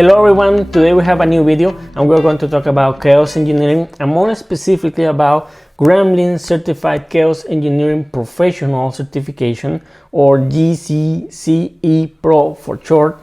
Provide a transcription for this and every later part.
Hello everyone, today we have a new video and we're going to talk about chaos engineering and more specifically about Gremlin Certified Chaos Engineering Professional Certification, or GCCE Pro for short.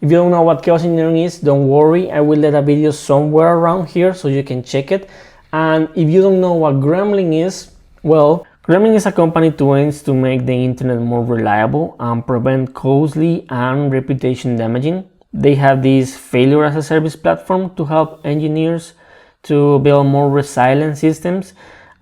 If you don't know what chaos engineering is, don't worry, I will let a video somewhere around here so you can check it. And if you don't know what Gremlin is, well, Gremlin is a company that aims to make the internet more reliable and prevent costly and reputation damaging. They have this failure as a service platform to help engineers to build more resilient systems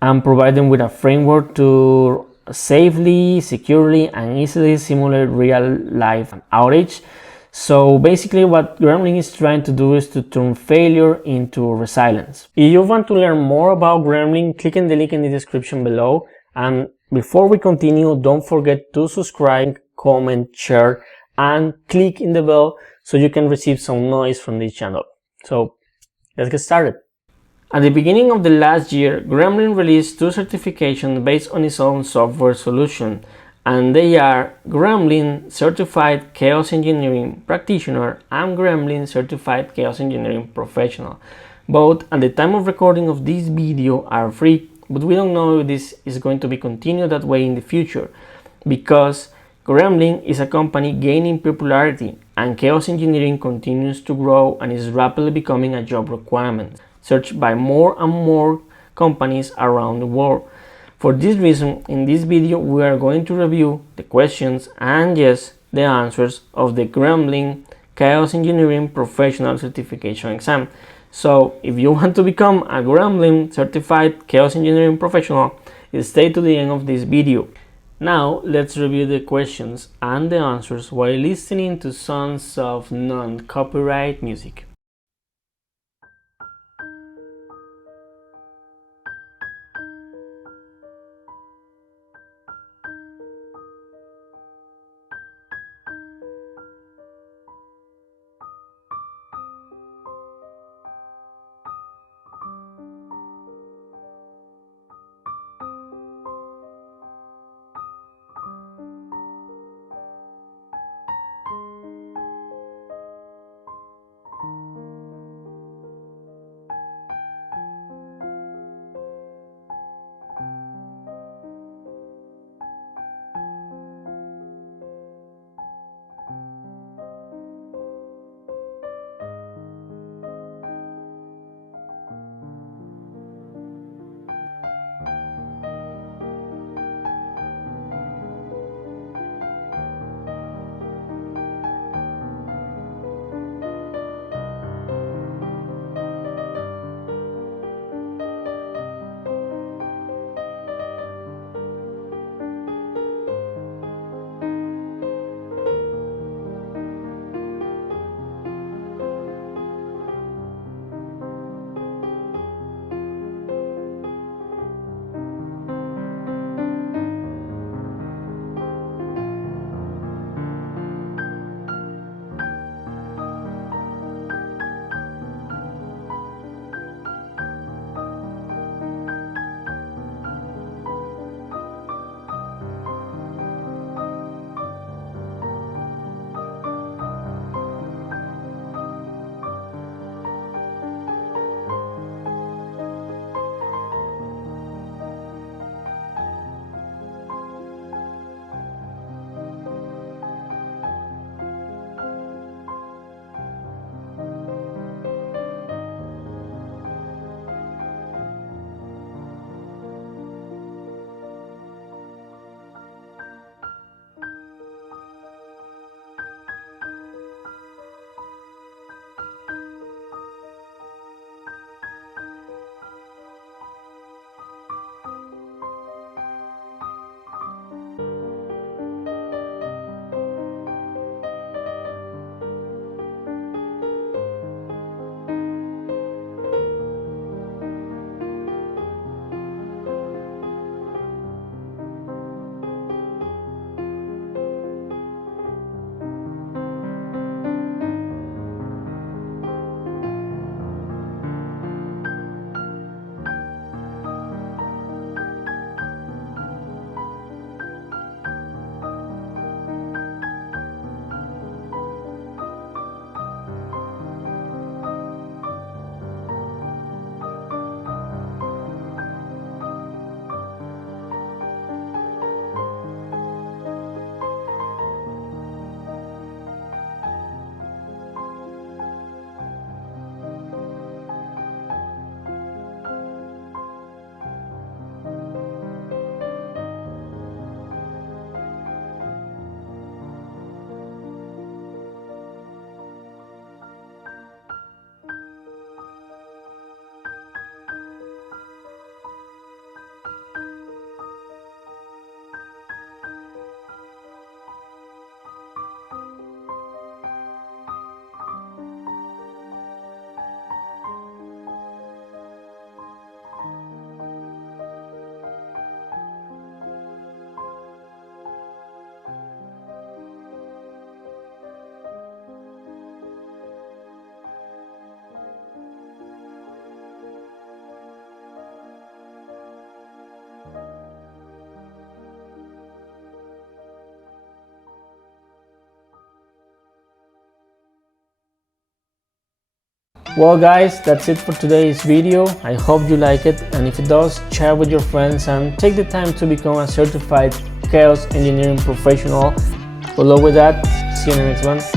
and provide them with a framework to safely, securely, and easily simulate real-life outage. So basically what Gremlin is trying to do is to turn failure into resilience. If you want to learn more about Gremlin, click on the link in the description below. And before we continue, don't forget to subscribe, comment, share, and click in the bell so you can receive some noise from this channel. So let's get started. At the beginning of the last year, Gremlin released two certifications based on its own software solution, and they are Gremlin Certified Chaos Engineering Practitioner and Gremlin Certified Chaos Engineering Professional. Both at the time of recording of this video are free, but we don't know if this is going to be continued that way in the future, because Gremlin is a company gaining popularity and chaos engineering continues to grow and is rapidly becoming a job requirement, searched by more and more companies around the world. For this reason, in this video we are going to review the questions and yes, the answers of the Gremlin Chaos Engineering Professional Certification exam. So if you want to become a Gremlin Certified Chaos Engineering Professional, stay to the end of this video. Now let's review the questions and the answers while listening to sounds of non-copyright music. Well guys, that's it for today's video. I hope you like it, and if it does, share with your friends and take the time to become a certified chaos engineering professional. Good luck with that. See you in the next one.